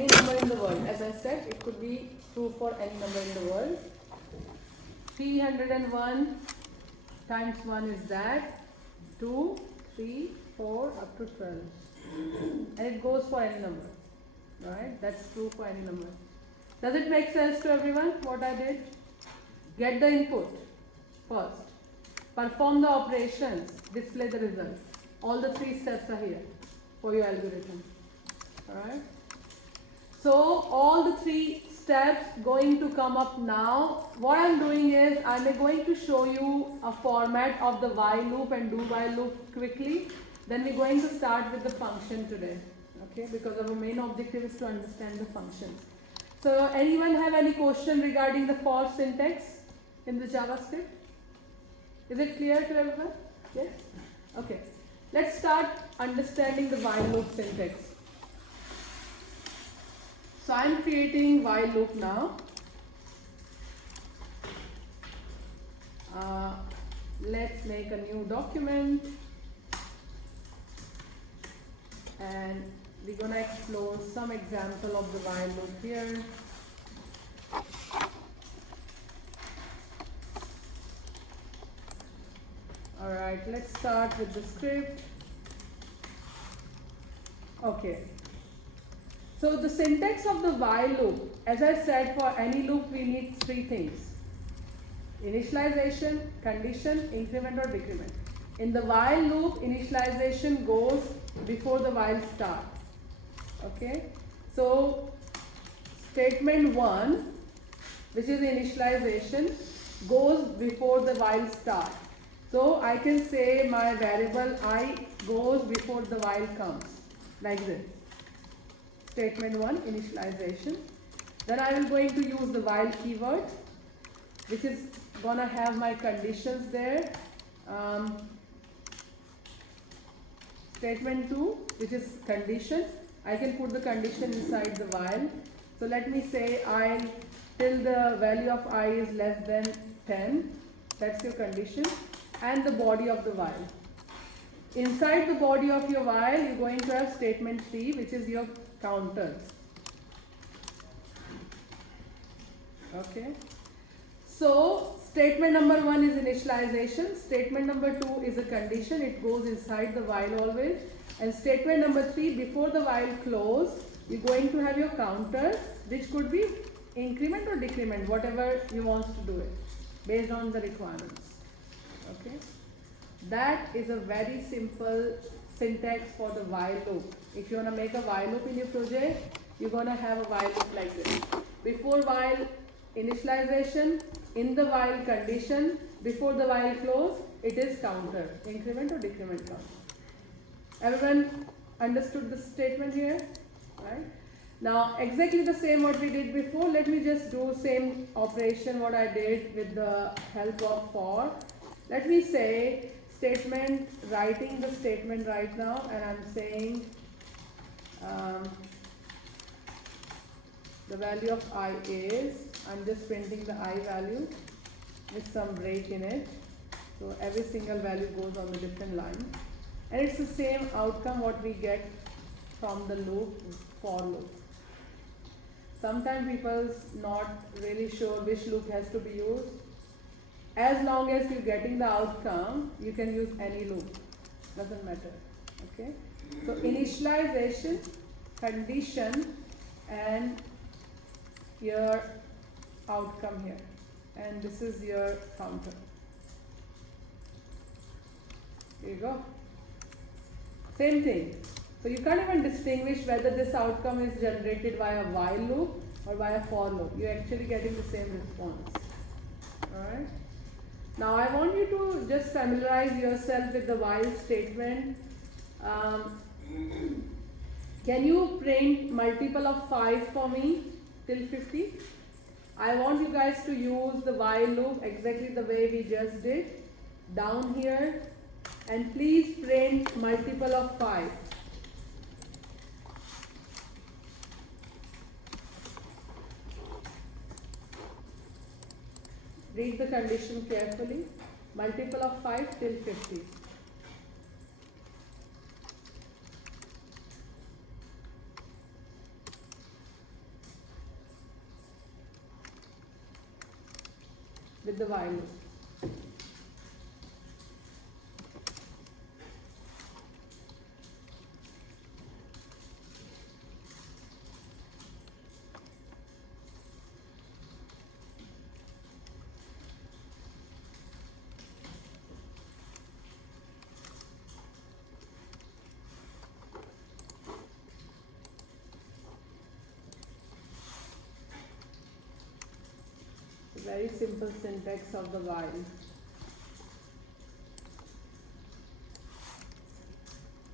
any number in the world. As I said, it could be true for any number in the world. 301 times 1 is that. 2, 3, 4 up to 12. And it goes for any number. Right? That's true for any number. Does it make sense to everyone what I did? Get the input first. Perform the operations. Display the result. All the 3 steps are here for your algorithm. Alright? So all the 3 steps going to come up now. What I am doing is I am going to show you a format of the while loop and do while loop quickly. Then we are going to start with the function today. Okay? Because our main objective is to understand the functions. So anyone have any question regarding the for syntax in the JavaScript? Is it clear to everyone? Yes? Okay. Let's start understanding the while loop syntax. So I am creating while loop now. Let's make a new document and we're going to explore some example of the while loop here. Alright, let's start with the script. Okay. So the syntax of the while loop, as I said, for any loop we need 3 things. Initialization, condition, increment or decrement. In the while loop, initialization goes before the while start. Okay. So statement 1, which is initialization, goes before the while start. So I can say my variable I goes before the while comes, like this. Statement 1, initialization. Then I will going to use the while keyword, which is gonna have my conditions there. Statement 2, which is condition. I can put the condition inside the while. So let me say I till the value of I is less than 10. That's your condition. And the body of the while. Inside the body of your while, you're going to have statement 3, which is your counters. Okay. So statement number 1 is initialization. Statement number 2 is a condition. It goes inside the while always. And statement number 3, before the while close, you're going to have your counters, which could be increment or decrement, whatever you want to do it, based on the requirements. Okay, that is a very simple syntax for the while loop. If you want to make a while loop in your project, you're going to have a while loop like this. Before while initialization, in the while condition, before the while close, it is counter, increment or decrement count. Everyone understood the statement here? Right? Now exactly the same what we did before. Let me just do same operation what I did with the help of for. Let me say statement, writing the statement right now, and I'm saying the value of I is, I'm just printing the I value with some break in it. So every single value goes on the different line. And it's the same outcome what we get from the loop, for loop. Sometimes people's not really sure which loop has to be used. As long as you're getting the outcome, you can use any loop. Doesn't matter. Okay. So initialization, condition, and your outcome here. And this is your counter. Here you go. Same thing. So you can't even distinguish whether this outcome is generated by a while loop or by a for loop. You're actually getting the same response. Alright. Now I want you to just familiarize yourself with the while statement. Can you print multiple of 5 for me till 50? I want you guys to use the while loop exactly the way we just did. Down here, and please print multiple of 5. Read the condition carefully. Multiple of 5 till 50. with the while loop. Very simple syntax of the while.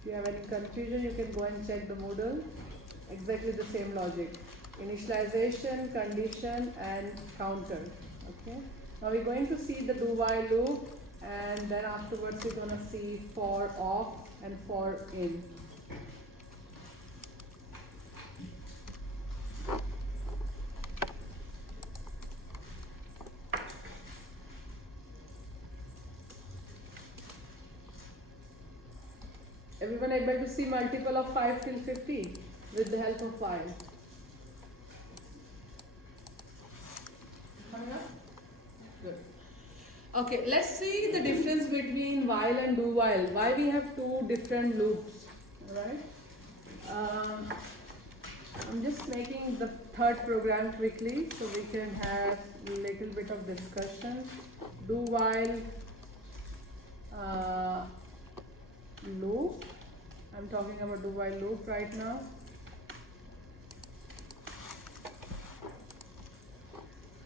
If you have any confusion, you can go and check the Moodle. Exactly the same logic. Initialization, condition, and counter. Okay. Now we're going to see the do while loop, and then afterwards we're going to see for off and for in. Everyone able to see multiple of 5 till 50 with the help of while? Coming up? Good. Okay, let's see the difference between while and do while. Why we have two different loops, alright? I'm just making the third program quickly so we can have a little bit of discussion. Do while loop. I'm talking about do while loop right now.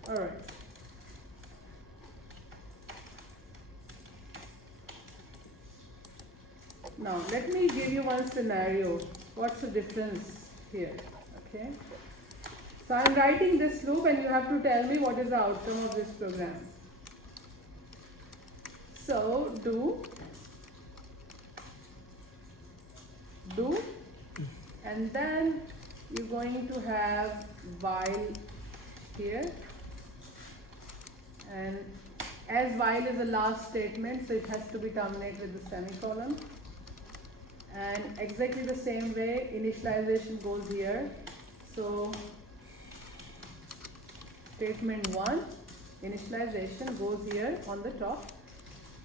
Alright. Now let me give you one scenario. What's the difference here? Okay. So I'm writing this loop and you have to tell me what is the outcome of this program. So do, and then you're going to have while here, and as while is the last statement, so it has to be terminated with the semicolon, and exactly the same way initialization goes here. So statement 1, initialization goes here on the top.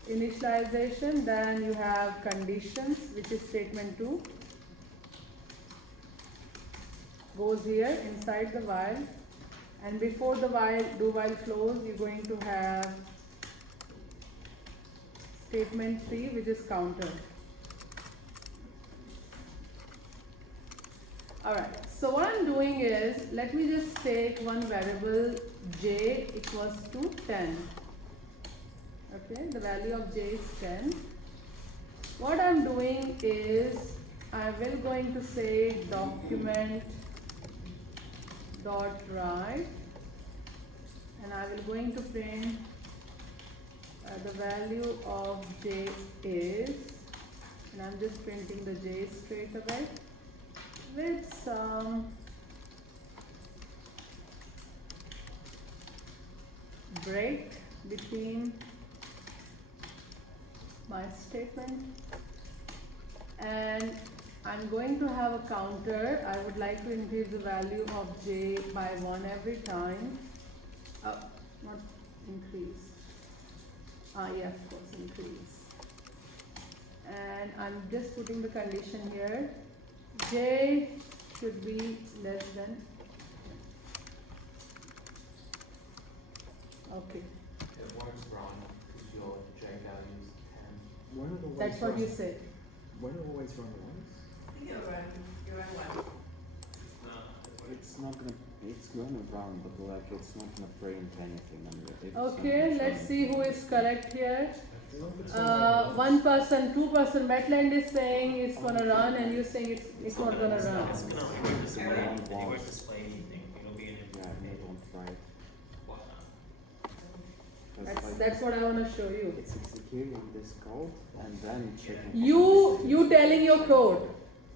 Initialization, then you have conditions, which is statement 2, goes here inside the while, and before the while do while close, you're going to have statement 3, which is counter. Alright, so what I'm doing is, let me just take one variable j equals to 10. Okay, the value of j is 10. What I'm doing is, I will going to say document dot write, and I will going to print the value of j is, and I'm just printing the j straight away with some break between my statement, and I'm going to have a counter. I would like to increase the value of j by 1 every time. Not increase. Yeah, of course, increase. And I'm just putting the condition here. J should be less than. Okay. It works wrong because your j value is 10. When are the That's what you said. When are always run the ones? You're right. It's not gonna. It's gonna run, but like it's not gonna print anything. Okay, let's see who is correct here. 1 person, 2 person. Wetland is saying it's gonna run, and you're saying it's not gonna run. It's gonna like display. It won't display anything. It'll be an Yeah, they don't try it. Why not? That's what I wanna show you. It's executing this code and then checking. You telling your code.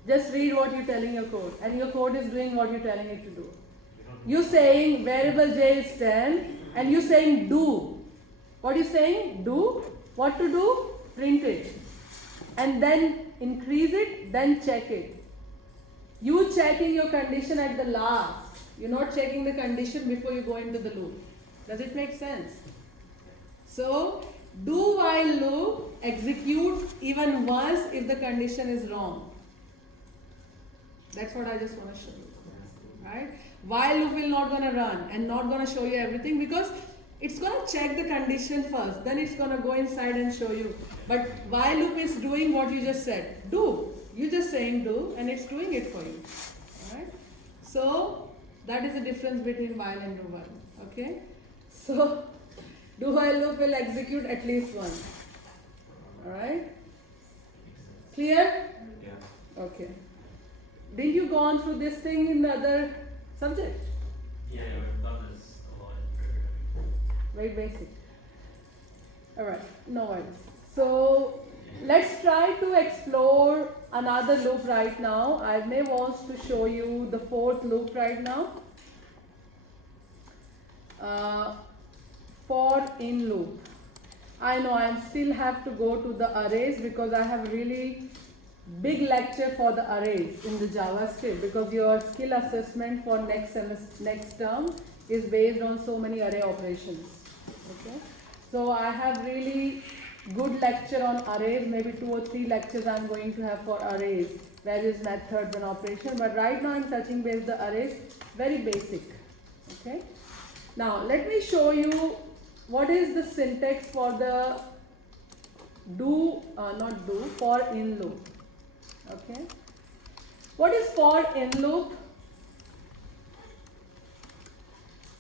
Just read what you're telling your code, and your code is doing what you're telling it to do. You saying variable j is 10, and you saying do. What you saying? Do. What to do? Print it, and then increase it, then check it. You checking your condition at the last. You're not checking the condition before you go into the loop. Does it make sense? So do while loop executes even once if the condition is wrong. That's what I just want to show you, right? While loop will not gonna run and not gonna show you everything because it's gonna check the condition first, then it's gonna go inside and show you. But while loop is doing what you just said, do. You're just saying do and it's doing it for you, alright? So that is the difference between while and do while, okay? So do while loop will execute at least once, alright? Clear? Yeah. Okay. Didn't you go on through this thing in the other subject? Yeah, we've done this a lot in programming. Very basic. Alright, no worries. So let's try to explore another loop right now. I may want to show you the fourth loop right now. For in loop. I know I still have to go to the arrays because I have really big lecture for the arrays in the JavaScript because your skill assessment for next term is based on so many array operations. Okay, so I have really good lecture on arrays, maybe 2 or 3 lectures I'm going to have for arrays, various methods and operation, but right now I'm touching base the arrays, very basic. Okay, now let me show you what is the syntax for the for in loop. Okay, what is for in loop?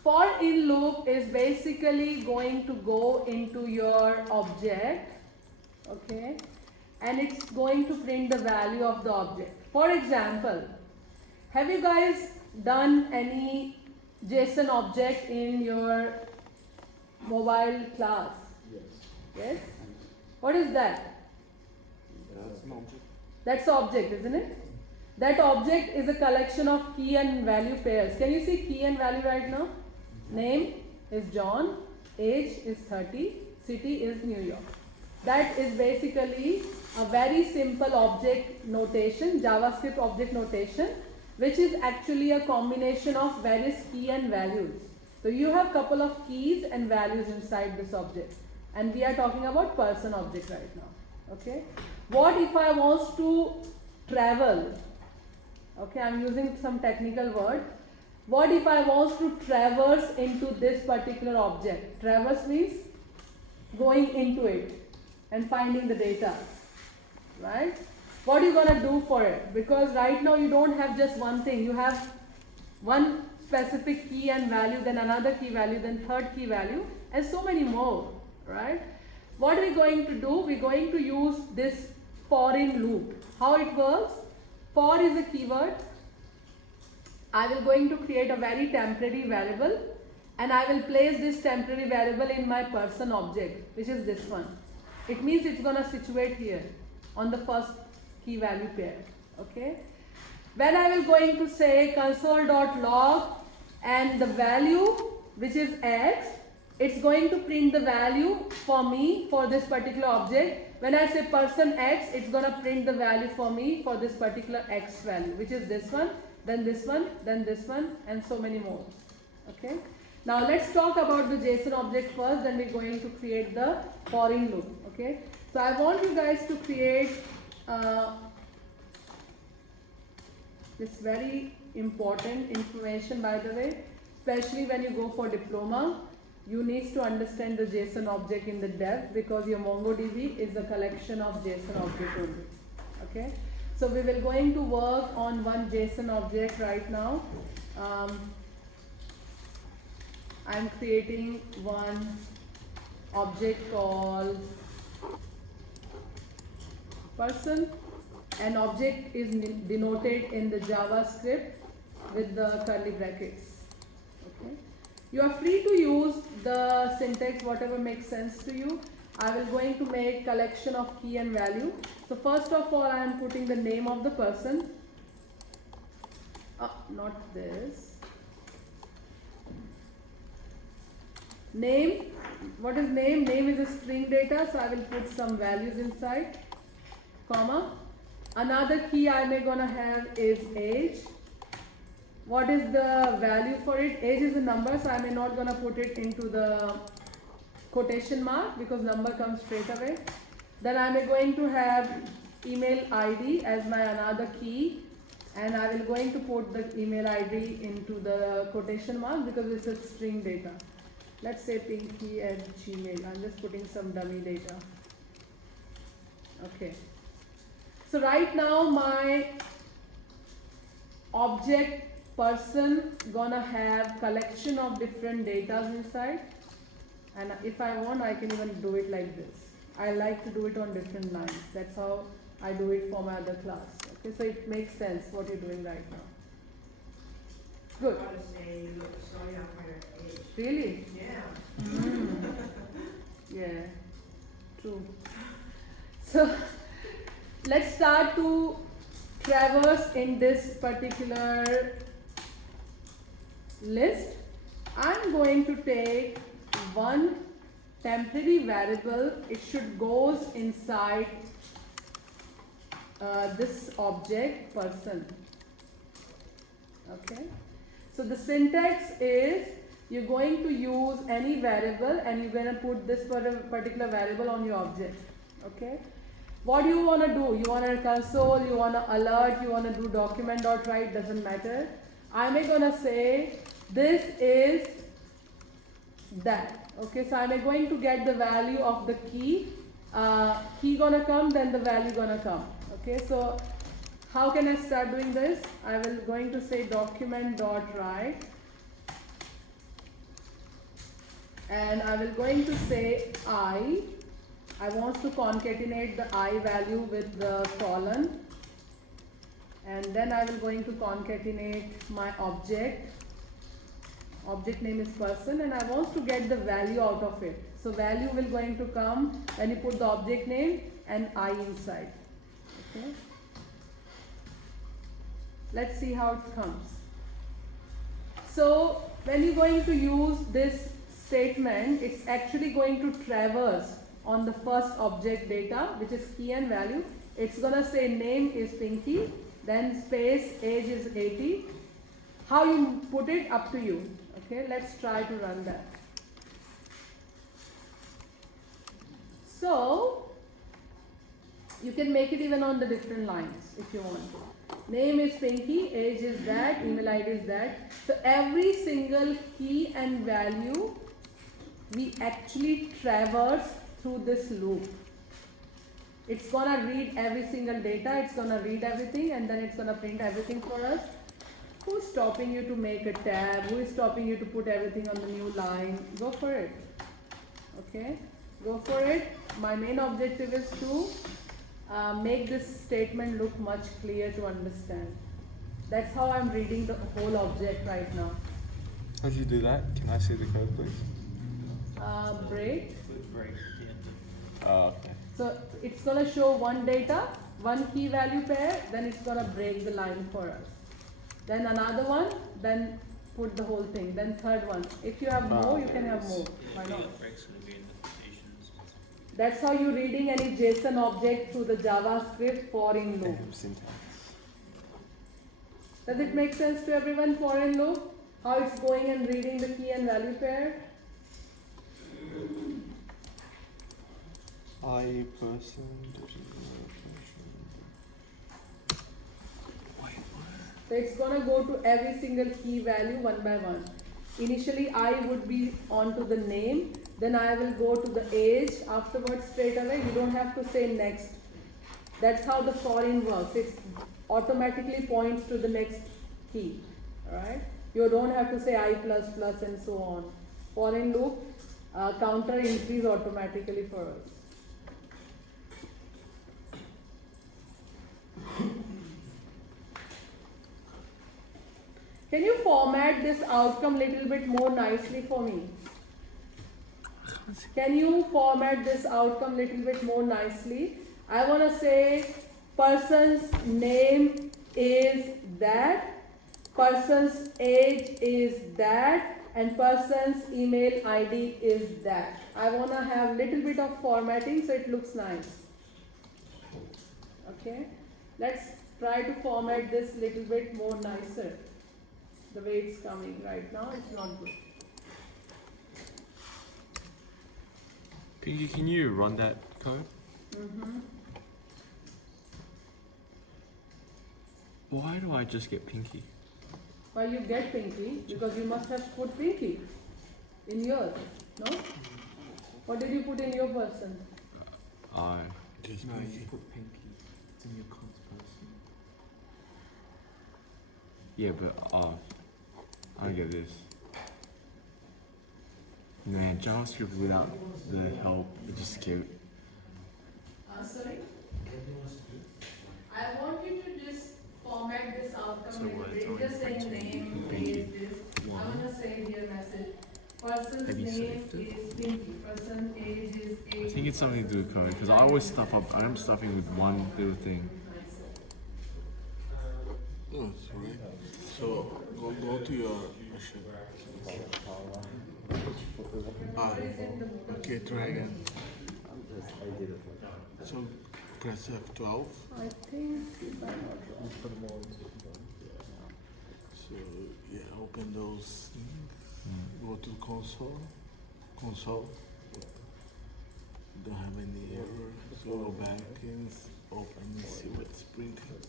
For in loop is basically going to go into your object, okay, and it's going to print the value of the object. For example, have you guys done any JSON object in your mobile class? Yes. Yes? What is that? That's an object. That's the object, isn't it? That object is a collection of key and value pairs. Can you see key and value right now? Name is John, age is 30, city is New York. That is basically a very simple object notation, JavaScript object notation, which is actually a combination of various key and values. So you have couple of keys and values inside this object. And we are talking about person object right now. Okay. What if I want to travel? Okay, I'm using some technical word. What if I want to traverse into this particular object? Traverse means going into it and finding the data, right? What are you gonna do for it? Because right now you don't have just one thing. You have one specific key and value, then another key value, then third key value, and so many more, right? What are we going to do? We're going to use this for in loop. How it works? For is a keyword. I will going to create a very temporary variable and I will place this temporary variable in my person object, which is this one. It means it's going to situate here on the first key value pair. Okay. When I will going to say console.log and the value which is x, it's going to print the value for me for this particular object. When I say person x, it's going to print the value for me for this particular x value, which is this one, then this one, then this one, and so many more. Okay. Now let's talk about the JSON object first, then we're going to create the for in loop. Okay. So I want you guys to create this very important information, by the way, especially when you go for diploma. You need to understand the JSON object in the depth because your MongoDB is a collection of JSON object only. Okay. So we will going to work on one JSON object right now. I'm creating one object called person. An object is denoted in the JavaScript with the curly brackets. Okay. You are free to use the syntax whatever makes sense to you. I will going to make collection of key and value. So first of all, I am putting the name of the person. Not this. Name. What is name? Name is a string data, so I will put some values inside. Comma. Another key I may gonna have is age. What is the value for it? Age is a number, so I may not gonna put it into the quotation mark because number comes straight away. Then I am going to have email ID as my another key, and I will going to put the email ID into the quotation mark because it's a string data. Let's say pinky@gmail. I'm just putting some dummy data. Okay. So right now my object person gonna have collection of different datas inside, and if I want I can even do it like this. I like to do it on different lines. That's how I do it for my other class. Okay, so it makes sense what you're doing right now. Good. I was saying, you look so young for your age. Really? Yeah. Mm. Yeah, true. So let's start to traverse in this particular list. I'm going to take one temporary variable. It should goes inside this object person. Okay. So the syntax is you're going to use any variable and you're going to put this particular variable on your object. Okay. What do you want to do? You want to console, you want to alert, you want to do document.write, doesn't matter. I'm going to say this is that. Okay, so I'm going to get the value of the key. Key gonna come, then the value gonna come. Okay, so how can I start doing this? I will going to say document.write, and I will going to say I want to concatenate the I value with the colon, and then I will going to concatenate my object name is person, and I want to get the value out of it. So value will going to come when you put the object name and I inside. Okay. Let's see how it comes. So when you're going to use this statement, it's actually going to traverse on the first object data, which is key and value. It's gonna say name is Pinky, then space age is 80. How you put it, up to you. Okay, let's try to run that. So you can make it even on the different lines if you want to. Name is Pinky, age is that, email ID is that. So every single key and value we actually traverse through this loop. It's gonna read every single data, it's gonna read everything, and then it's gonna print everything for us. Who's stopping you to make a tab? Who is stopping you to put everything on the new line? Go for it. Okay, go for it. My main objective is to make this statement look much clearer to understand. That's how I'm reading the whole object right now. How do you do that? Can I see the code, please? Break. Break the end. Oh, okay. So it's gonna show one data, one key value pair, then it's gonna break the line for us. Then another one, then put the whole thing. Then third one. If you have more, you can have more. Why not? Breaks gonna be indentations. That's how you're reading any JSON object through the JavaScript for in loop. Damn syntax. Does it make sense to everyone, for in loop? How it's going and reading the key and value pair? I person. So it's gonna go to every single key value one by one. Initially I would be onto the name, then I will go to the age, afterwards straight away. You don't have to say next. That's how the for in works. It automatically points to the next key. Alright? You don't have to say I plus plus and so on. For in loop, counter increase automatically for us. Can you format this outcome little bit more nicely for me? Can you format this outcome little bit more nicely? I want to say person's name is that, person's age is that, and person's email ID is that. I want to have little bit of formatting so it looks nice. Okay, let's try to format this little bit more nicer. The way it's coming right now, it's not good. Pinky, can you run that code? Mm-hmm. Why do I just get Pinky? Why you get Pinky? Because you must have put Pinky in yours, no? What did you put in your person? I. Just no, you put Pinky. It's in your cons person. Yeah, but I get this. Man, JavaScript without the help, it just cute. Sorry? I want you to just format this outcome So little what, bit. it's Just saying only name, Pinky. age, this. I want to say here message. Person's Have you name saved it? is Pinky. Person age is age. I think it's something to do with code, because I always stuff up, I'm stuffing with one little thing. Oh, sorry. So go to your machine. Ah, okay, try again. I did it like So press F12. I think if I'm not wrong. So yeah, open those things. Go to console. Console. Don't have any error. So go back and open and see what's printing.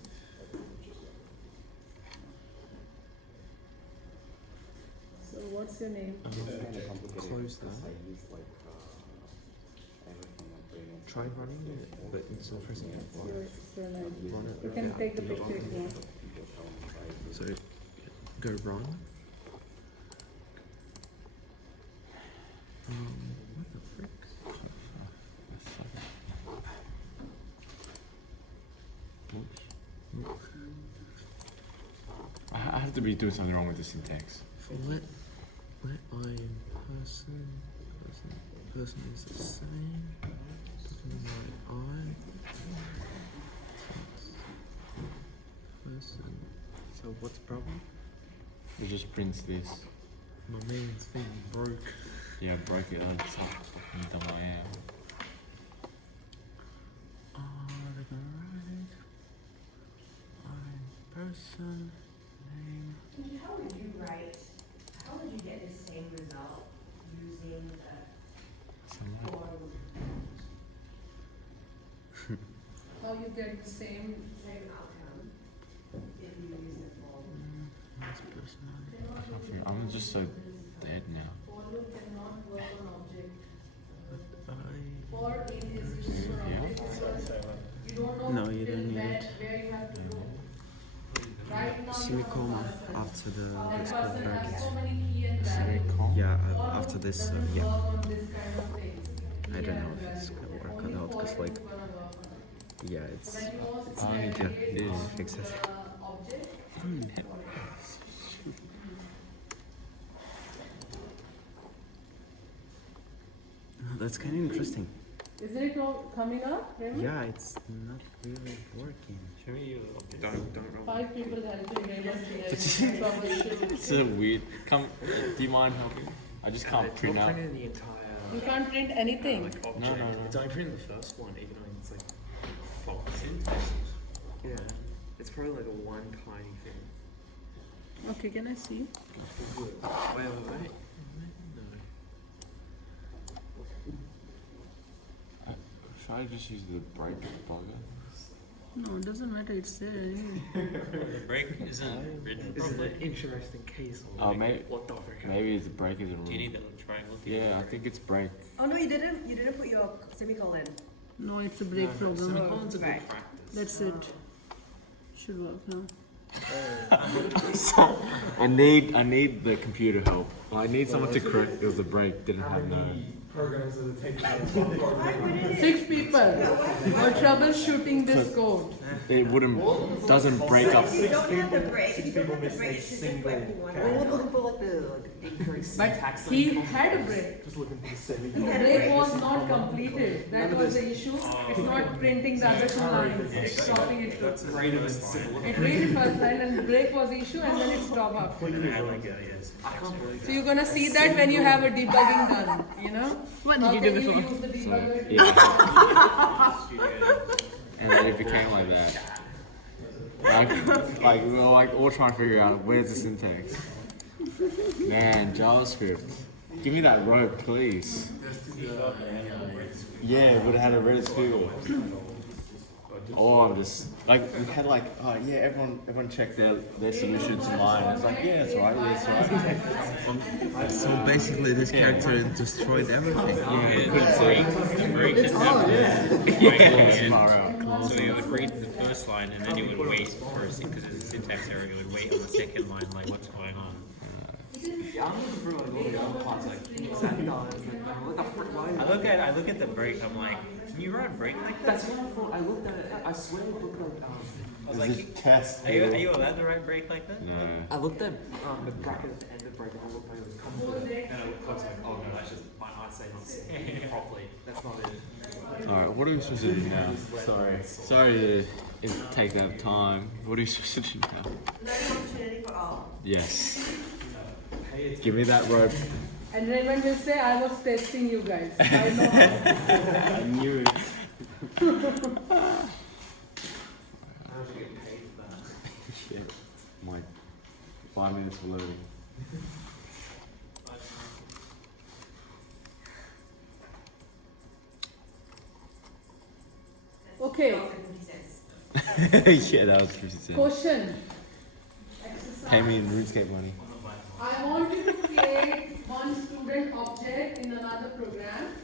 So what's your name? close that. Try running it, but instead of pressing F5. Your name. Run it. You can take the picture if you want. So go run. What the frick? I have to be doing something wrong with the syntax. Let I in person is the same. Let I person. So what's the problem? It just prints this. My man's thing broke. Yeah, I broke it. That's how fucking dumb I am. They're gonna write I in person name. How would you write, how would you get the same result using the Somewhat. for How you get the same. outcome if you use the for? This person I'm just so dead now. For loop cannot work on object. I. For in is used for Yeah. object because you don't know No, you till don't need where, it. where you have to go. Right now you Semicolon have a person. after the That let's go person has brackets. so many key and values. Semicolon? Yeah, For after loop this, doesn't yeah. work on this kind of things. I Key don't know and if it's value. gonna work or Only not, for cause loop like, gonna work on it. yeah, So it's. when you want to I need to navigate do on fix it. the object, That's kind of interesting. isn't it all coming up? Raymond? Yeah, it's not really working. Show me you. Don't roll. 5 people helping Raymond here. Troubleshoot. It's so weird. Come, do you mind helping? I just can't print out. the entire. You can't print anything. object. No. It's only printing the first one, even though it's like faults. Yeah, it's probably like a one tiny thing. Okay, can I see? Wait. No. Should I just use the break bugger? No, it doesn't matter. It's there anyway. The break isn't written This is properly. an interesting case. Of Oh, like, maybe- what the frick? Maybe the break isn't Do you need real. the triangle? Yeah, I think it's break. Oh, no, you didn't put your semicolon. No, it's a break program. Semicolon's a good Right. practice. That's it. Should work now. I need the computer help. I need someone to correct because the break didn't have no. Programs that are taking 6 people are troubleshooting this code. It doesn't break up. You don't have the break. You don't have the break. It's just working one We're out. looking for like the incorrect But syntax. he had a break. just looking for the semi. The break was not completed. That was the issue. It's not printing the other 2 lines. It's stopping it. That's great of a symbol. It read the first line and break was the issue and then it stopped up. I can't believe So you're gonna see that when you have a debugging done, you know? What did you do before? Use the debugger to Yeah. And then it became like that. Like we were like all trying to figure out where's the syntax. Man, JavaScript. Give me that rope, please. Yeah, would have had a red squiggle. Oh, I'm just like we had like everyone checked their solutions in line. It's like it's right, it's right. So basically, this character destroyed everything. So you would read the first line and then you would wait for a because it's a syntax error. You would wait on the second line, like what's going on. Yeah, I'm looking through like all the other parts, like exact dollars, like what the frick, why? I look at the break. I'm like, can you write break like that? That's what I thought. I looked at it. I swear it looked like I was This like, is test. are you allowed to write break like that? No. I looked at the bracket at the end of break and it looked like it was confident. And I looked close like, oh no, that's just my eyesight not seeing it properly. That's not it. Alright, what are we supposed to do now? Sorry to take that time. What are you supposed to do now? Learning opportunity for all. Yes. Give me that rope. And Raymond will say, I was testing you guys. I know how. I knew it. How much you get paid for that? Shit. My 5 minutes of loading. Okay, 56. Yeah, that was 50 cents. question. Pay me in RuneScape money. I want you to create one student object in another program.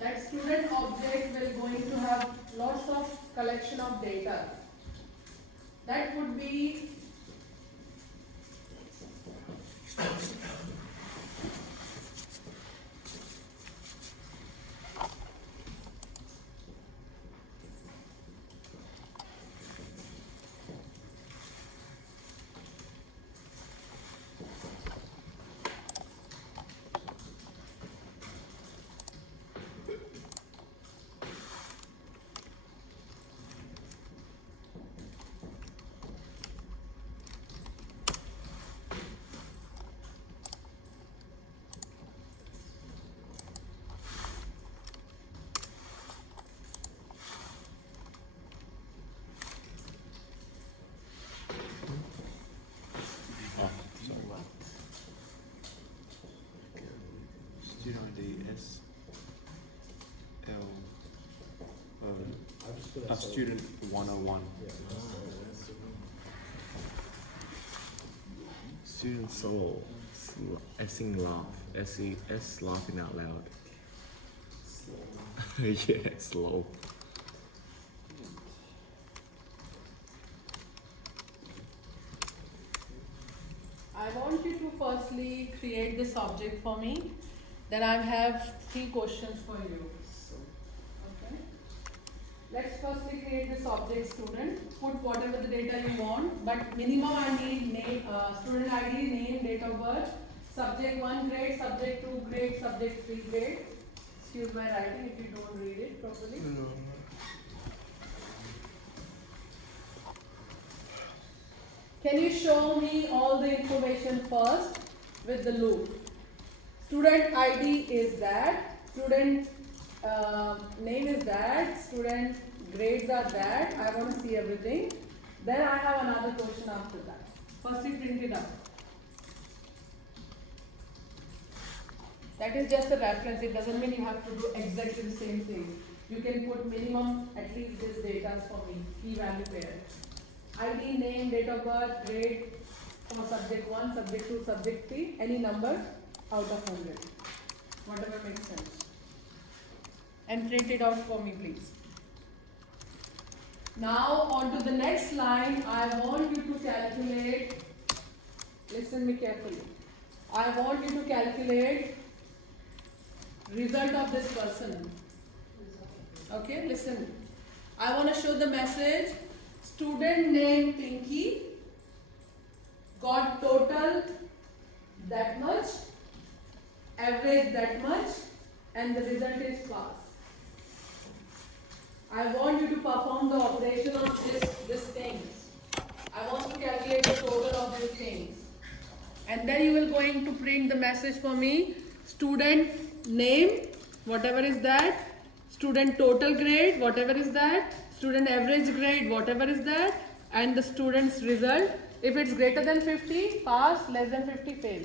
That student object will going to have lots of collection of data. That would be Student ID S L student 101. Student soul. Sing laugh. S laughing out loud. Yeah, slow. I want you to firstly create this object for me. Then I have 3 questions for you. Okay. Let's firstly create this object student. Put whatever the data you want, but minimum I need name, student ID, name, date of birth, subject 1 grade, subject 2 grade, subject 3 grade. Excuse my writing if you don't read it properly. Can you show me all the information first with the loop? Student ID is that, student name is that, student grades are that. I want to see everything. Then I have another question after that. Firstly print it out. That is just a reference. It doesn't mean you have to do exactly the same thing. You can put minimum at least this data for me, key value pair. ID, name, date of birth, grade for subject 1, subject 2, subject 3, any number out of 100. Whatever makes sense. And print it out for me, please. Now on to the next line. I want you to calculate, listen me carefully. I want you to calculate result of this person. Okay, listen. I want to show the message. Student name Pinky got total that much, average that much, and the result is pass. I want you to perform the operation of this things. I want to calculate the total of these things. And then you will going to print the message for me. Student name, whatever is that. Student total grade, whatever is that. Student average grade, whatever is that. And the student's result. If it's greater than 50, pass, less than 50, fail.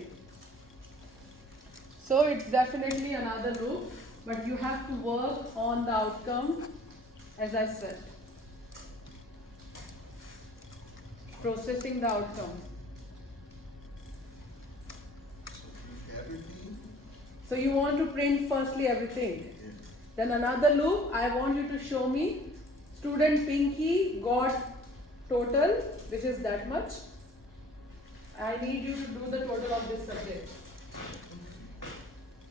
So it's definitely another loop, but you have to work on the outcome, as I said. Processing the outcome. Everything? So you want to print firstly everything. Then another loop, I want you to show me student Pinky got total, which is that much. I need you to do the total of this subject.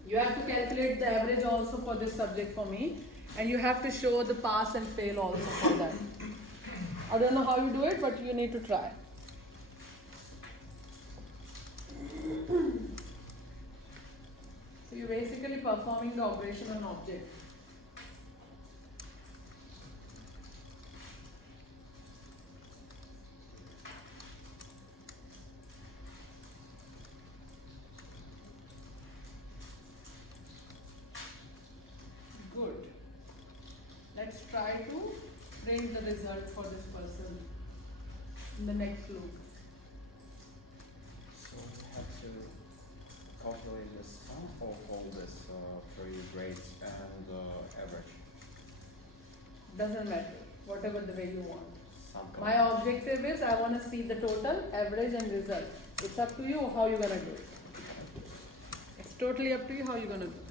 You have to calculate the average also for this subject for me, and you have to show the pass and fail also for that. I don't know how you do it, but you need to try. So you're basically performing the operation on object. Good. Let's try to print the result for this person in the next loop. So we have to calculate the sum of all this three grades and average. Doesn't matter, whatever the way you want. Sum My objective is I want to see the total, average and result. It's up to you how you're going to do it. It's totally up to you how you're going to do it.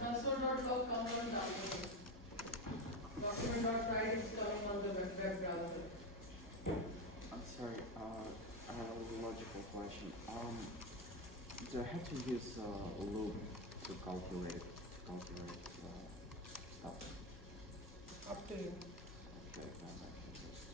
Console.log comes on download. Document.write is coming on the web browser. I'm sorry, I have a logical question. Do I have to use a loop to calculate stuff? Up to you. Okay, now I can just.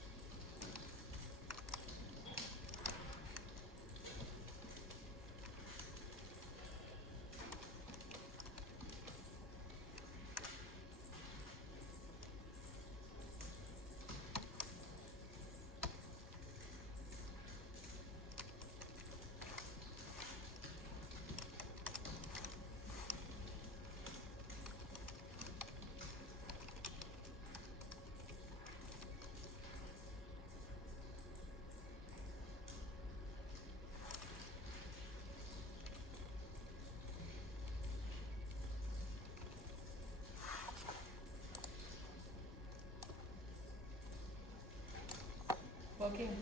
Working.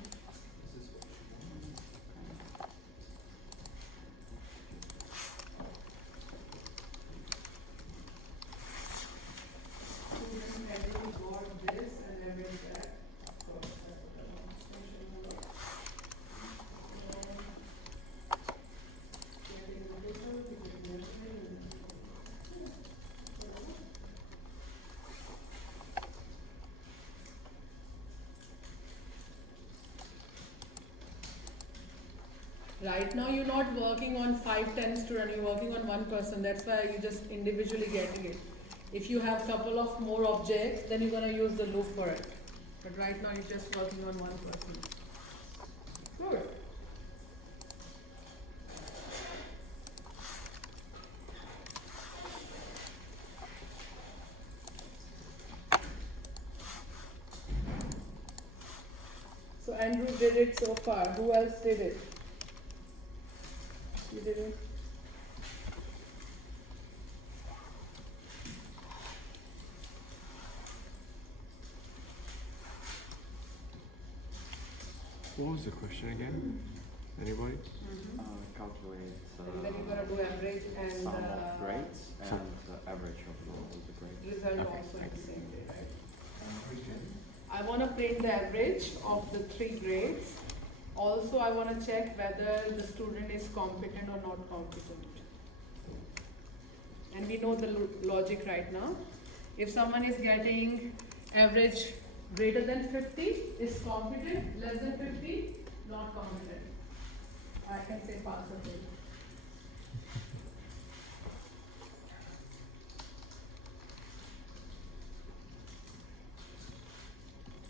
Right now you're not working on 5-10 students, you're working on one person. That's why you're just individually getting it. If you have couple of more objects, then you're going to use the loop for it. But right now you're just working on one person. Good. So Andrew did it so far. Who else did it? You did it. What was the question again? Anybody? Calculate And then you're gonna do average and sum of grades and average of all the grades. result Okay, also in thanks. the same day, right? I wanna print the average of the 3 grades. Also, I wanna check whether the student is competent or not competent. And we know the logic right now. If someone is getting average greater than 50, is competent, less than 50, not competent. I can say pass or fail.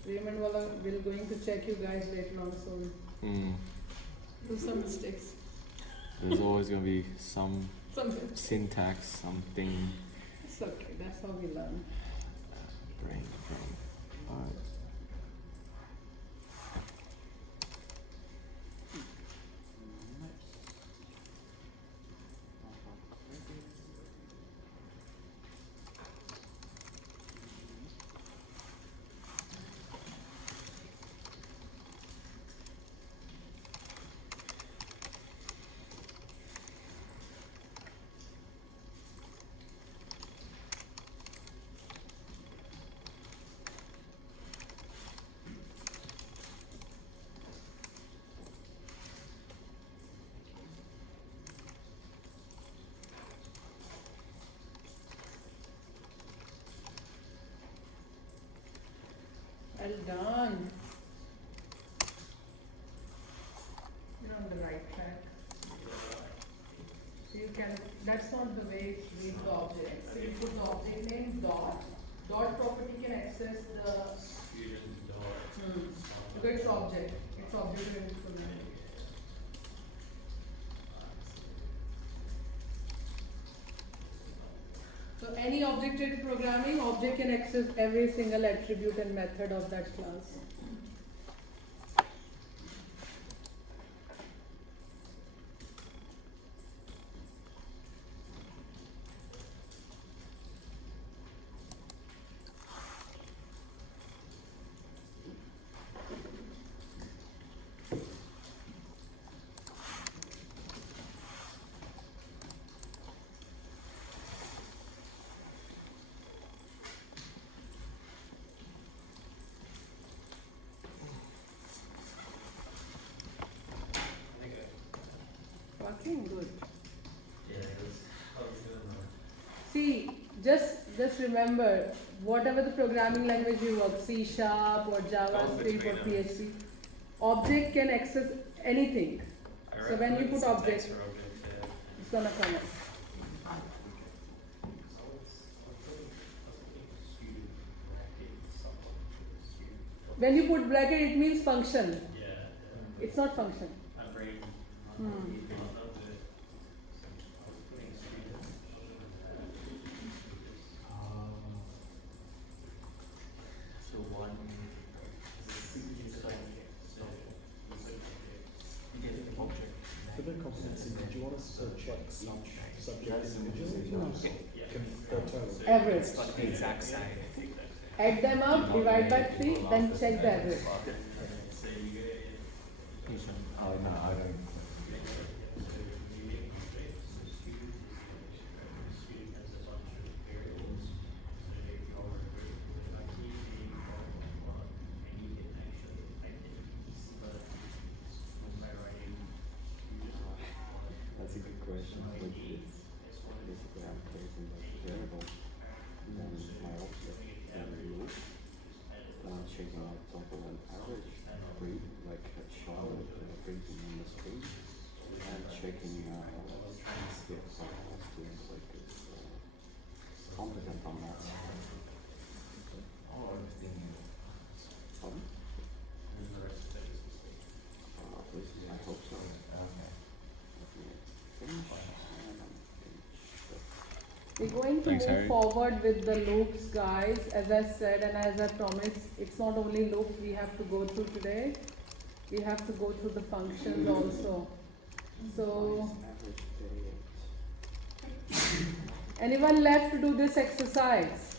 Raymond will going to check you guys later on, so do some mistakes. There's always gonna be some Something. syntax, something. It's okay, that's how we learn. Brain from. Alright. Well done. You're on the right track. So you can, that's not the way it reads the object. So you put the object name dot. Dot property can access the because it's object. It's object oriented programming. So any object-oriented programming, object can access every single attribute and method of that class. Working good. See, just remember, whatever the programming language you work, C# or JavaScript or PHP, object can access anything. So when you put object, it's gonna come in. When you put bracket, it means function. It's not function. For the competency, do you want us to check each subject individually? The total? Average. Like the exact same. Add them up, divide by 3, then check the average. Oh no, I don't. That's a good question, but it's basically I'm placing the variable, then my object, then loop, checking out total and average, breed, like show, printing on the screen, and checking if our student like is competent on that. Pardon? At least I hope so. We're going to Thanks, move Harry. forward with the loops, guys. As I said and as I promised, it's not only loops we have to go through today. We have to go through the functions also. So, Average 38. anyone left to do this exercise?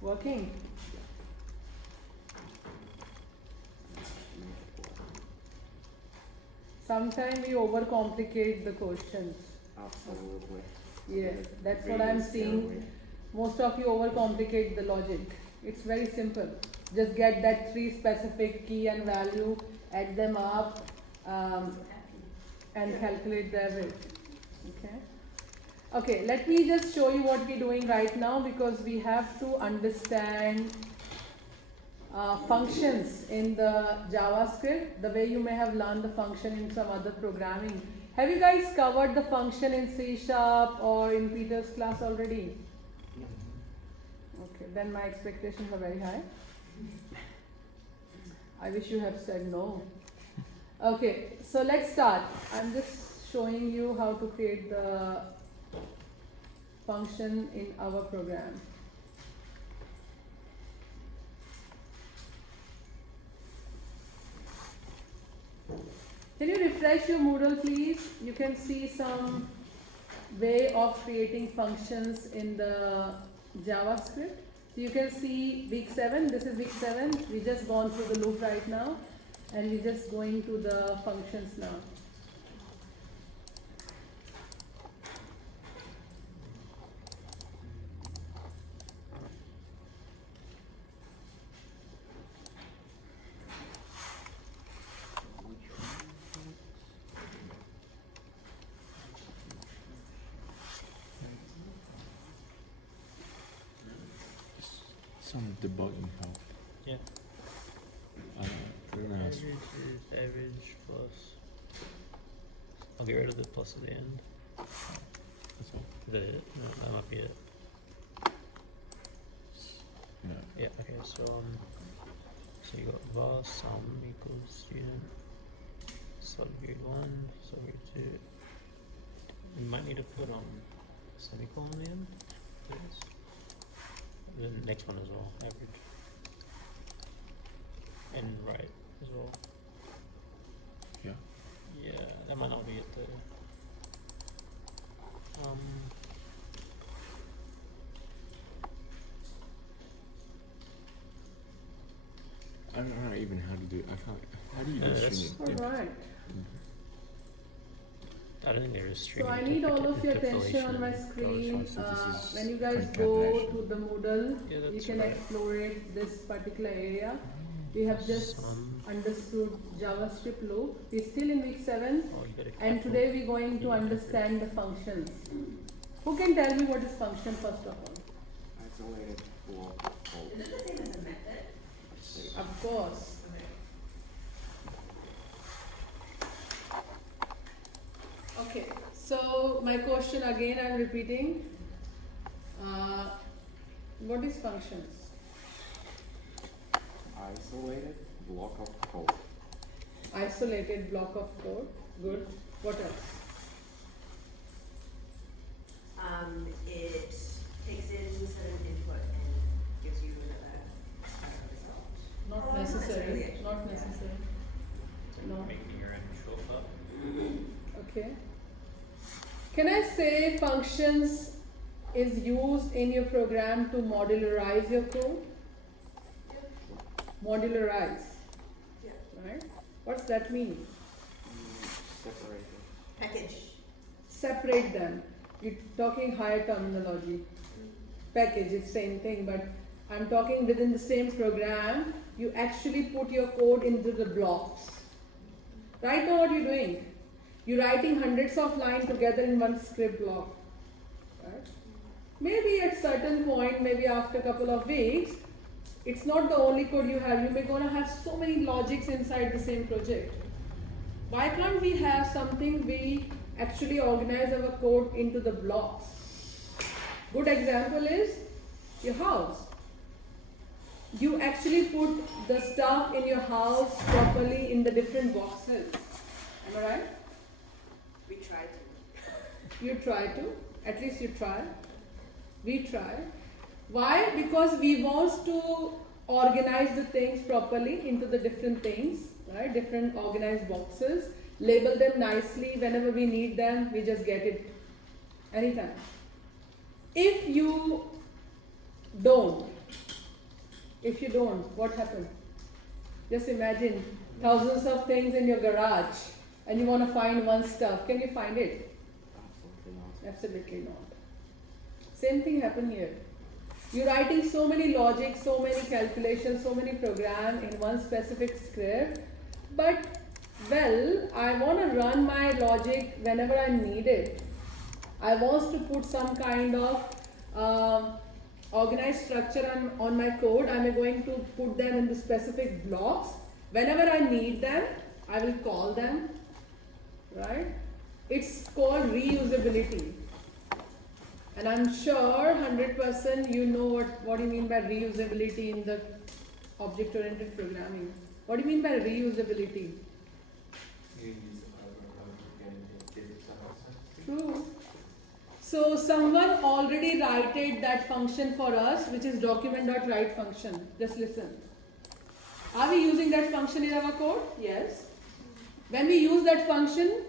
Working? Sometimes we overcomplicate the questions. Absolutely. Yeah, that's what Really I'm seeing. scary. Most of you overcomplicate the logic. It's very simple. Just get that 3 specific key and value, add them up, and calculate the average. Okay. Okay, let me just show you what we're doing right now, because we have to understand functions in the JavaScript, the way you may have learned the function in some other programming. Have you guys covered the function in C# or in Peter's class already? Okay, then my expectations are very high. I wish you have said no. Okay, so let's start. I'm just showing you how to create the function in our program. Can you refresh your Moodle, please? You can see some way of creating functions in the JavaScript. So you can see week 7, this is week 7. We just gone through the loop right now, and we're just going to the functions now. Some debugging help. Yeah. We're gonna ask. Average is average plus. I'll get rid of the plus at the end. That's all. Is that it? No, that might be it. Yeah. Yeah, okay, so so you got var sum equals student subgrade 1, subgrade 2. You might need to put semicolon in, please. The next one as well, average. And right as well. Yeah. Yeah, that might not be it though. I don't know even how to do it. I can't. How do you do That's- string? Alright. I don't think there is string So I need all of your attention on my interpolation. screen. So this is When you guys go concatenation. to the Moodle, Yeah, you that's can right. explore this particular area. We have just understood JavaScript loop. We're still in week 7, Oh, you got a and capital. today we're going to understand the functions. Who can tell me what is function first of all? Isolated block of code. Is it the same as a method? Of course. Okay, so my question again, I'm repeating. What is functions? Isolated block of code. Isolated block of code. Good. What else? It takes in certain input and gives you a result. Not necessary. Not necessary. No. Making your own shortcut. Okay. Can I say functions is used in your program to modularize your code? Modularize. Yeah. Right? What's that mean? Separated. Package. Separate them. You're talking higher terminology. Package is same thing, but I'm talking within the same program, you actually put your code into the blocks. Right now what you're doing? You're writing hundreds of lines together in one script block. right? Maybe at certain point, maybe after a couple of weeks, it's not the only code you have. You may gonna have so many logics inside the same project. Why can't we have something we actually organize our code into the blocks? Good example is your house. You actually put the stuff in your house properly in the different boxes. Am I right? We try to. You try to. At least you try. We try. Why? Because we want to organize the things properly into the different things, right? Different organized boxes. Label them nicely. Whenever we need them, we just get it anytime. If you don't, what happens? Just imagine thousands of things in your garage and you want to find one stuff. Can you find it? Absolutely not. Absolutely not. Same thing happened here. You're writing so many logic, so many calculations, so many programs in one specific script, but well, I want to run my logic whenever I need it. I want to put some kind of organized structure on my code. I'm going to put them in the specific blocks. Whenever I need them, I will call them, right? It's called reusability. And I'm sure 100% you know what do you mean by reusability in the object-oriented programming. What do you mean by reusability? You use it over and over again if it's a True. So someone already wrote that function for us, which is document.write function. Just listen. Are we using that function in our code? Yes. When we use that function,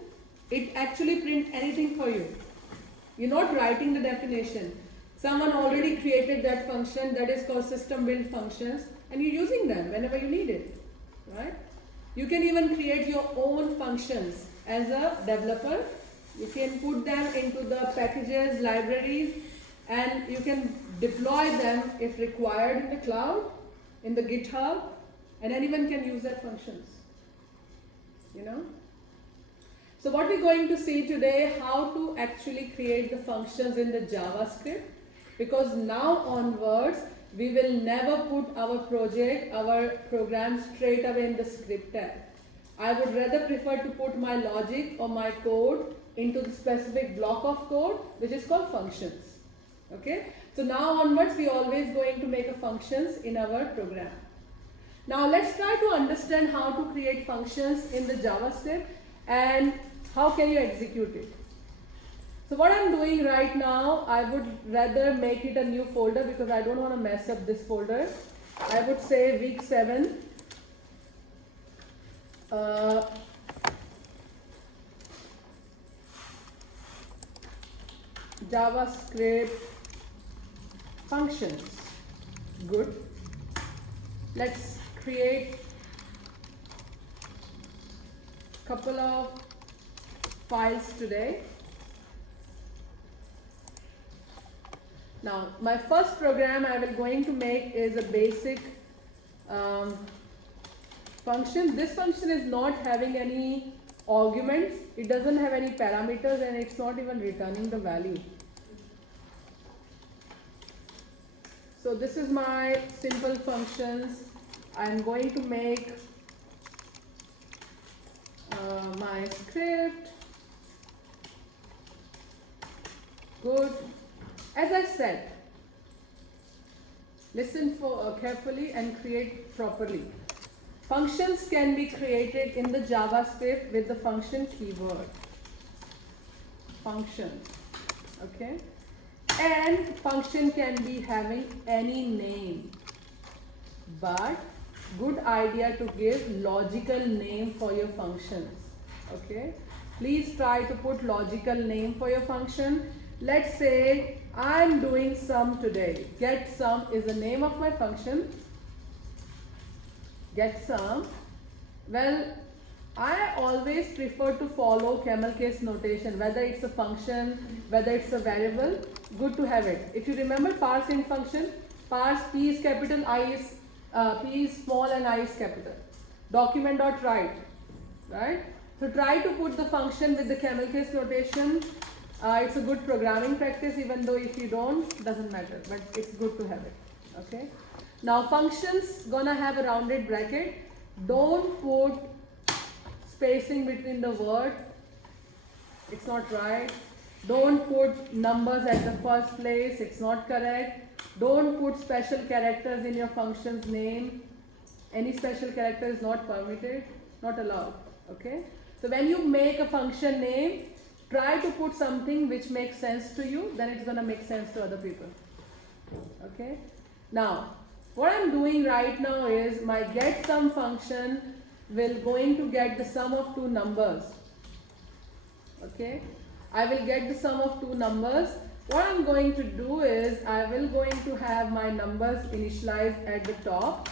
it actually prints anything for you. You're not writing the definition. Someone already created that function that is called system build functions, and you're using them whenever you need it, right? You can even create your own functions as a developer. You can put them into the packages, libraries, and you can deploy them if required in the cloud, in the GitHub, and anyone can use that functions, you know? So what we're going to see today, how to actually create the functions in the JavaScript, because now onwards, we will never put our project, our program straight away in the script tab. I would rather prefer to put my logic or my code into the specific block of code, which is called functions. Okay? So now onwards, we are always going to make a functions in our program. Now let's try to understand how to create functions in the JavaScript and how can you execute it. So what I'm doing right now, I would rather make it a new folder because I don't want to mess up this folder. I would say week 7. JavaScript functions. Good. Let's create a couple of files today. Now, my first program I will going to make is a basic function. This function is not having any arguments. It doesn't have any parameters and it's not even returning the value. So this is my simple functions. I'm going to make my script. Good. As I said, listen for carefully and create properly. Functions can be created in the JavaScript with the function keyword. Function. Okay? And function can be having any name. But good idea to give logical name for your functions. Okay? Please try to put logical name for your function. Let's say I'm doing sum today. Get sum is the name of my function. Get sum. Well, I always prefer to follow camel case notation, whether it's a function, whether it's a variable. Good to have it. If you remember parse int function, parse P is capital, P is small and I is capital. Document.write, right? So try to put the function with the camel case notation. It's a good programming practice, even though if you don't, doesn't matter, but it's good to have it. Okay. Now functions gonna have a rounded bracket. Don't put spacing between the word. It's not right. Don't put numbers at the first place. It's not correct. Don't put special characters in your function's name. Any special character is not permitted, not allowed. Okay. So when you make a function name, try to put something which makes sense to you, then it's gonna make sense to other people. Okay. Now, what I'm doing right now is my getSum function will going to get the sum of two numbers. Okay. I will get the sum of two numbers. What I'm going to do is I will going to have my numbers initialized at the top.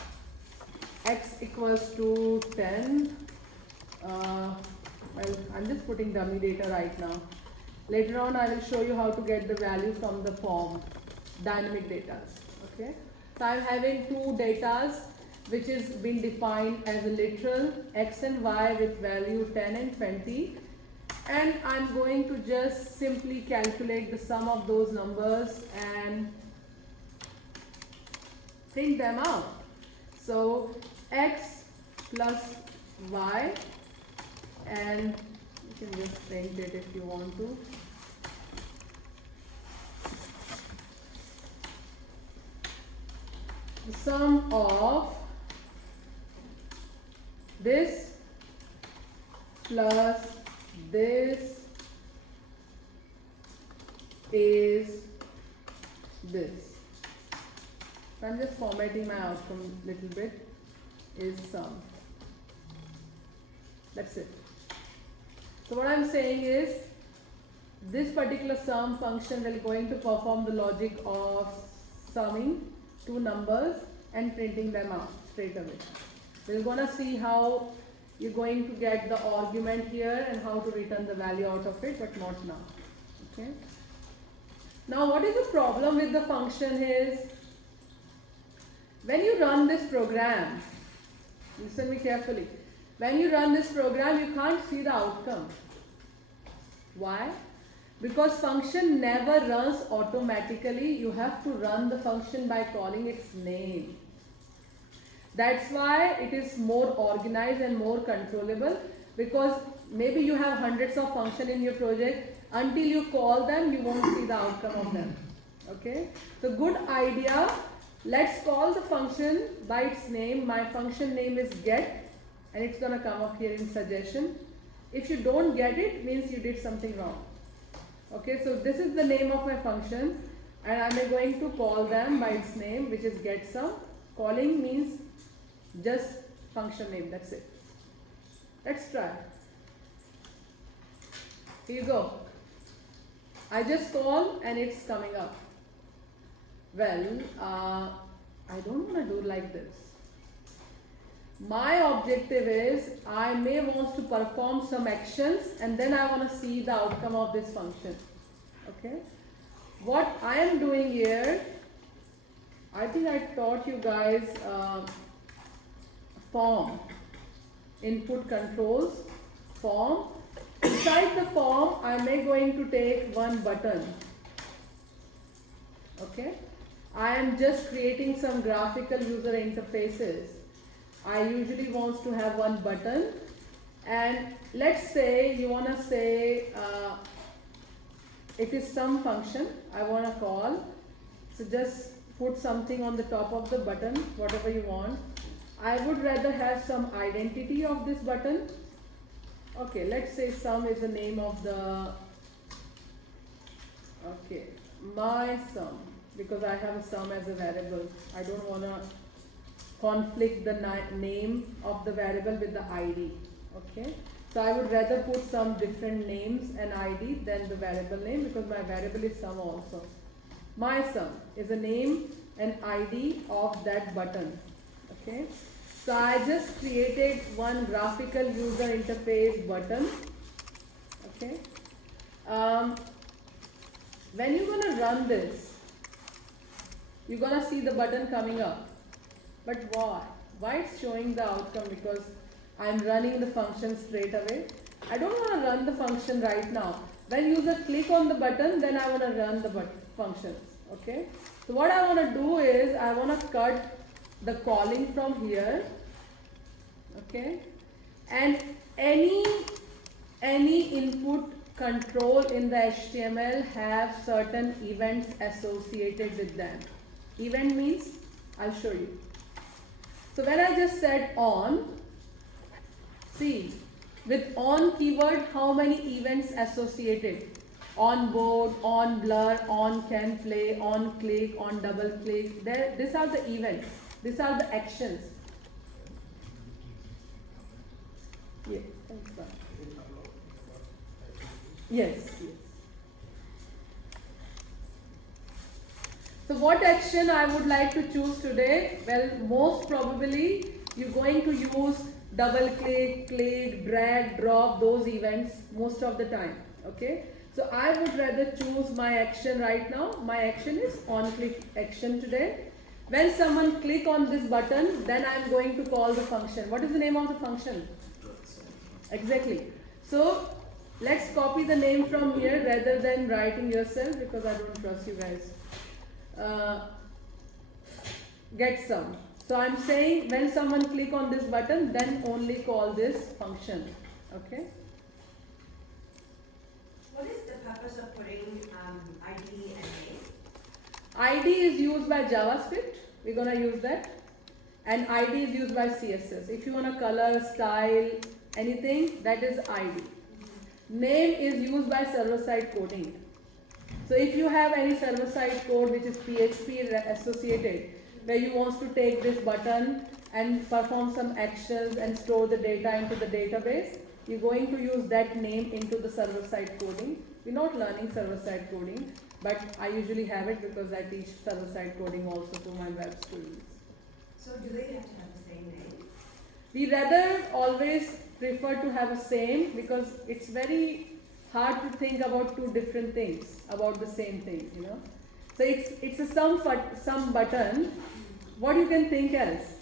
X equals to 10. Well, I'm just putting dummy data right now. Later on, I will show you how to get the value from the form, dynamic data. Okay. So I'm having two datas which is been defined as a literal X and Y with value 10 and 20. And I'm going to just simply calculate the sum of those numbers and print them out. So X plus Y, and you can just print it if you want to. The sum of this plus this is this. So I'm just formatting my outcome a little bit. Is sum. That's it. So what I'm saying is this particular sum function will going to perform the logic of summing two numbers and printing them out straight away. We're gonna see how you're going to get the argument here and how to return the value out of it, but not now. Okay. Now what is the problem with the function is when you run this program, listen me carefully. When you run this program, you can't see the outcome. Why? Because function never runs automatically. You have to run the function by calling its name. That's why it is more organized and more controllable, because maybe you have hundreds of functions in your project. Until you call them, you won't see the outcome of them. Okay? So good idea. Let's call the function by its name. My function name is get, and it's gonna come up here in suggestion. If you don't get it, means you did something wrong. Okay, so this is the name of my function, and I'm going to call them by its name, which is getSum. Calling means just function name, that's it. Let's try. Here you go. I just call and it's coming up. Well, I don't want to do like this. My objective is I may want to perform some actions and then I want to see the outcome of this function. Okay. What I am doing here, I think I taught you guys form, input controls, form. Inside the form, I am going to take one button. Okay. I am just creating some graphical user interfaces. I usually want to have one button, and let's say you want to say it is some function I want to call. So just put something on the top of the button, whatever you want. I would rather have some identity of this button. Okay, let's say sum is the name of the, okay, my sum, because I have a sum as a variable. I don't want to conflict the name of the variable with the ID. Okay, so I would rather put some different names and ID than the variable name, because my variable is sum also. My sum is a name and ID of that button. Okay, so I just created one graphical user interface button. Okay, when you're gonna run this, you're gonna see the button coming up. But why? Why it's showing the outcome? Because I'm running the function straight away. I don't want to run the function right now. When user click on the button, then I want to run the functions. Okay. So what I want to do is I want to cut the calling from here. Okay. And any input control in the HTML have certain events associated with them. Event means, I'll show you. So when I just said on, see, with on keyword, how many events associated? On board, on blur, on can play, on click, on double click. These are the events. These are the actions. Yeah, thanks, sir. Yes. So what action I would like to choose today? Well, most probably you're going to use double click, click, drag, drop, those events most of the time. Okay. So I would rather choose my action right now. My action is on click action today. When someone click on this button, then I'm going to call the function. What is the name of the function? Exactly. So let's copy the name from here rather than writing yourself, because I don't trust you guys. Get some. So I'm saying when someone click on this button, then only call this function. Okay. What is the purpose of putting ID and name? ID is used by JavaScript. We're gonna use that. And ID is used by CSS. If you want to color, style, anything, that is ID. Name is used by server-side coding. So if you have any server-side code which is PHP associated, where you want to take this button and perform some actions and store the data into the database, you're going to use that name into the server-side coding. We're not learning server-side coding, but I usually have it because I teach server-side coding also to my web students. So do they have to have the same name? We rather always prefer to have a same, because it's very hard to think about two different things about the same thing, you know. So it's a sum button. What you can think else?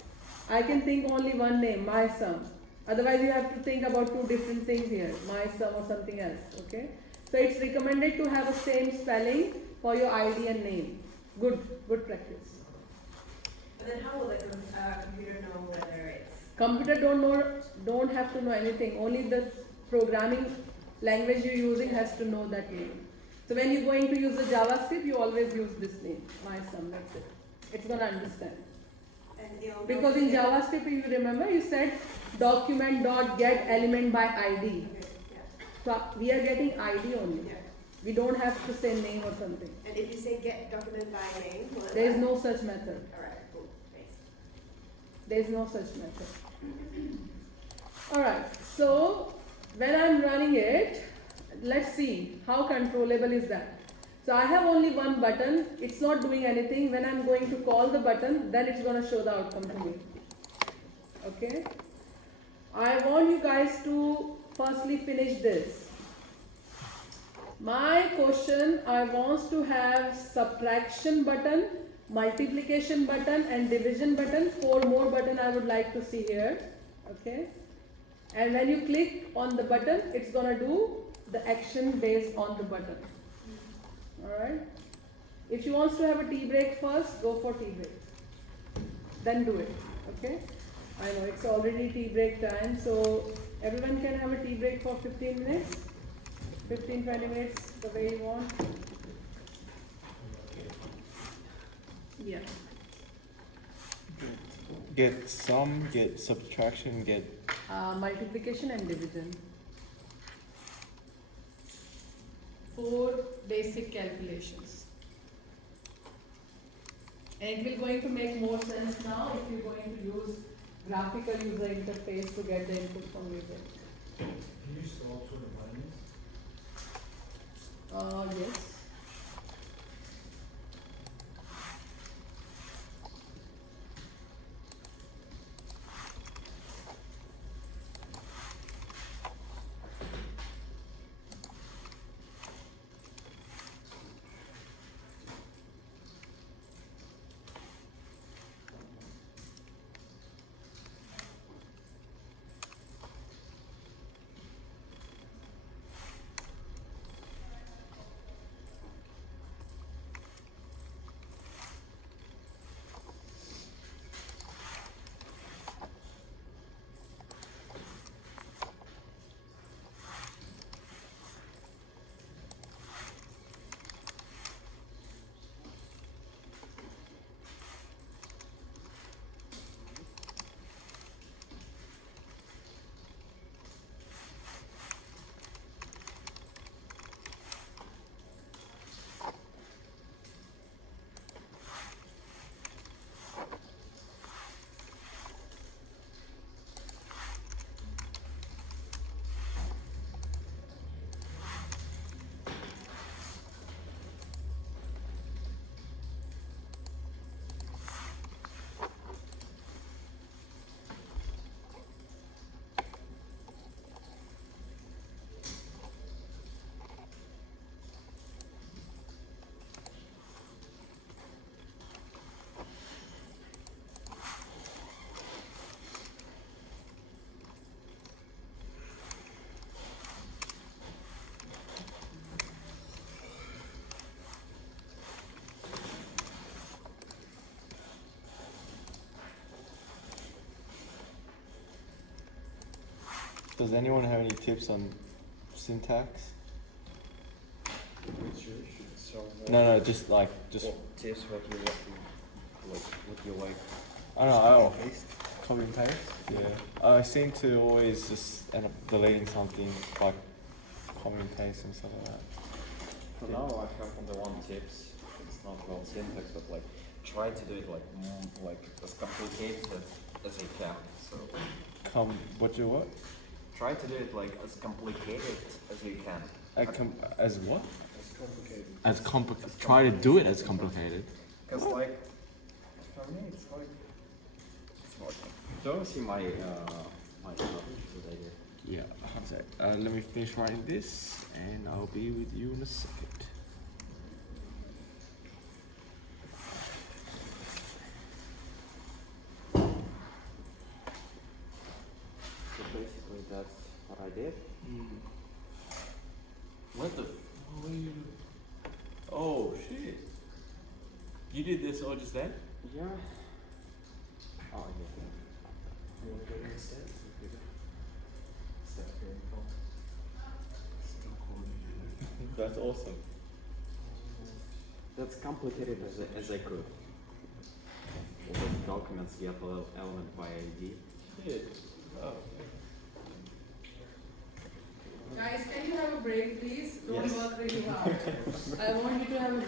I can think only one name, my sum. Otherwise you have to think about two different things here, my sum or something else. Okay. So it's recommended to have a same spelling for your ID and name. Good practice. But then how will the computer know whether it's... Computer don't have to know anything. Only the programming language you're using has to know that name. So when you're going to use the JavaScript, you always use this name, my sum, that's it. It's going to understand. And Because in JavaScript, if you remember, you said document.get element by ID. Okay, yeah. So we are getting ID only. Yeah. We don't have to say name or something. And if you say get document by name, will it There is work? no such method. Alright, cool, thanks. There is no such method. Alright, so when I'm running it, let's see how controllable is that. So I have only one button, it's not doing anything. When I'm going to call the button, then it's going to show the outcome to me. Okay. I want you guys to firstly finish this. My question, I want to have subtraction button, multiplication button and division button. 4 more buttons I would like to see here. Okay. And when you click on the button, it's going to do the action based on the button. Alright. If you want to have a tea break first, go for tea break. Then do it. Okay. I know it's already tea break time, so everyone can have a tea break for 15 minutes. 15-20 minutes, the way you want. Yeah. Get sum, get subtraction, get Multiplication and division. 4 basic calculations. And it will going to make more sense now if you're going to use graphical user interface to get the input from user. Can you solve for the minus? Yes. Does anyone have any tips on syntax? Which you should solve. No, just What tips? What you like? I don't know. Paste? Copy and paste. Yeah. I seem to always just end up deleting something like copy and paste and stuff like that. For now, I have only one tips. It's not about syntax, but like try to do it like like as complicated as you can. So What? try to do it like as complicated as you can. As what? It's complicated. As complicated. Try to do it as complicated. Because like for me, it's like don't see my my good idea. Yeah. One sec. Let me finish writing this, and I'll be with you in a second. So basically, that's what I did. What the? Oh shit! You did this all just then? Yeah. Oh yeah. You want to go next step? Step here in front. Still calling. That's awesome. That's complicated as I could. All those documents get element by ID. Shit. Oh. Guys, can you have a break, please? Don't work really hard. I want you to have a